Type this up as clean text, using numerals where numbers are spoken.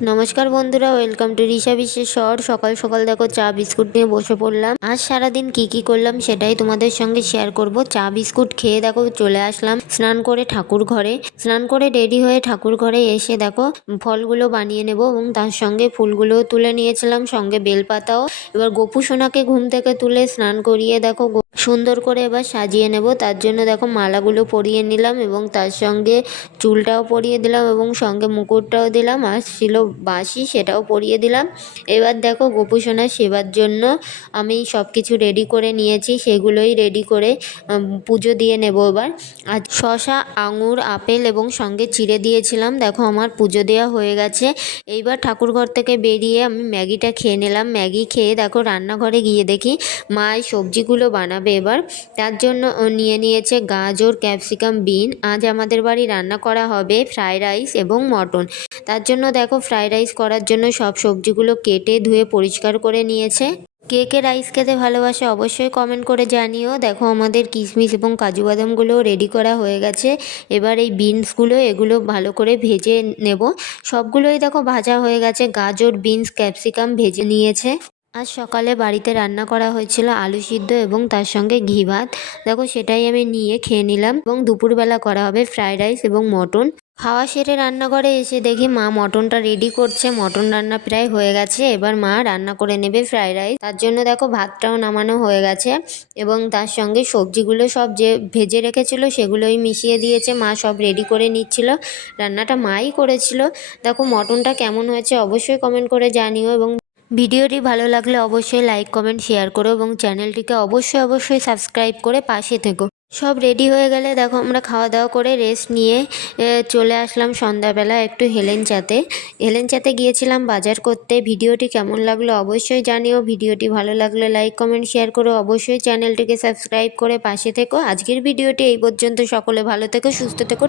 নমস্কার বন্ধুরা, welcome to Risha বিশ্বের শহর। সকাল সকাল দেখো চা বিস্কুট নিয়ে বসে পড়লাম। আজ সারাদিন কি করলাম সেটাই তোমাদের সঙ্গে শেয়ার করব। চা বিস্কুট খেয়ে দেখো চলে আসলাম স্নান করে ঠাকুর ঘরে। স্নান করে রেডি হয়ে ঠাকুর ঘরে এসে দেখো ফলগুলো বানিয়ে নেব এবং তার সঙ্গে ফুলগুলো তুলে নিয়েছিলাম, সঙ্গে বেলপাতাও। এবার গোপু সোনাকে ঘুম থেকে তুলে স্নান করিয়ে দেখো সুন্দর করে এবার সাজিয়ে নেব। তার জন্য দেখো মালাগুলো পরিয়ে নিলাম এবং তার সঙ্গে চুলটাও পরিয়ে দিলাম এবং সঙ্গে মুকুটটাও দিলাম, আর ছিল বাঁশি সেটাও পরিয়ে দিলাম। এবার দেখো গোপু সোনার সেবার জন্য আমি সব কিছু রেডি করে নিয়েছি, সেগুলোই রেডি করে পুজো দিয়ে নেব এবার। আর শসা, আঙুর, আপেল এবং সঙ্গে চিড়ে দিয়েছিলাম। দেখো আমার পুজো দেওয়া হয়ে গেছে। এইবার ঠাকুরঘর থেকে বেরিয়ে আমি ম্যাগিটা খেয়ে নিলাম। ম্যাগি খেয়ে দেখো রান্নাঘরে গিয়ে দেখি মা এই সবজিগুলো বানাবে এবার। তার জন্য নিয়ে নিয়েছে গাজর, ক্যাপসিকাম, বিন। আজ আমাদের বাড়ি রান্না করা হবে ফ্রাইড রাইস এবং মটন। তার জন্য দেখো ফ্রাইড রাইস করার জন্য সব সবজিগুলো কেটে ধুয়ে পরিষ্কার করে নিয়েছে। কে কে রাইস খেতে ভালোবাসে অবশ্যই কমেন্ট করে জানিও। দেখো আমাদের কিশমিশ এবং কাজু বাদামগুলো রেডি করা হয়ে গেছে। এবার এই বিনসগুলো এগুলো ভালো করে ভেজে নেব। সবগুলোই দেখো ভাজা হয়ে গেছে। গাজর, বিনস, ক্যাপসিকাম ভেজে নিয়েছে। আজ সকালে বাড়িতে রান্না করা হয়েছিল আলু সিদ্ধ এবং তার সঙ্গে ঘি ভাত। দেখো সেটাই আমি নিয়ে খেয়ে নিলাম এবং দুপুরবেলা করা হবে ফ্রাইড রাইস এবং মটন। খাওয়া সেরে রান্নাঘরে এসে দেখি মা মটনটা রেডি করছে। মটন রান্না প্রায় হয়ে গেছে। এবার মা রান্না করে নেবে ফ্রাইড রাইস। তার জন্য দেখো ভাতটাও নামানো হয়ে গেছে এবং তার সঙ্গে সবজিগুলো সব যে ভেজে রেখেছিল সেগুলোই মিশিয়ে দিয়েছে। মা সব রেডি করে নিচ্ছিল। রান্নাটা মাই করেছিল। দেখো মটনটা কেমন হয়েছে অবশ্যই কমেন্ট করে জানিও এবং ভিডিওটি ভালো লাগলে অবশ্যই লাইক, কমেন্ট, শেয়ার করো এবং চ্যানেলটিকে অবশ্যই সাবস্ক্রাইব করে পাশে থেকো। সব রেডি হয়ে গেলে দেখো আমরা খাওয়া দাওয়া করে রেস্ট নিয়ে চলে আসলাম সন্ধ্যাবেলা একটু হেলেঞ্চাতে গিয়েছিলাম বাজার করতে। ভিডিওটি কেমন লাগলো অবশ্যই জানিও। ভিডিওটি ভালো লাগলে লাইক, কমেন্ট, শেয়ার করো। অবশ্যই চ্যানেলটিকে সাবস্ক্রাইব করে পাশে থেকো। আজকের ভিডিওটি এই পর্যন্ত। সকলে ভালো থেকো, সুস্থ থেকো।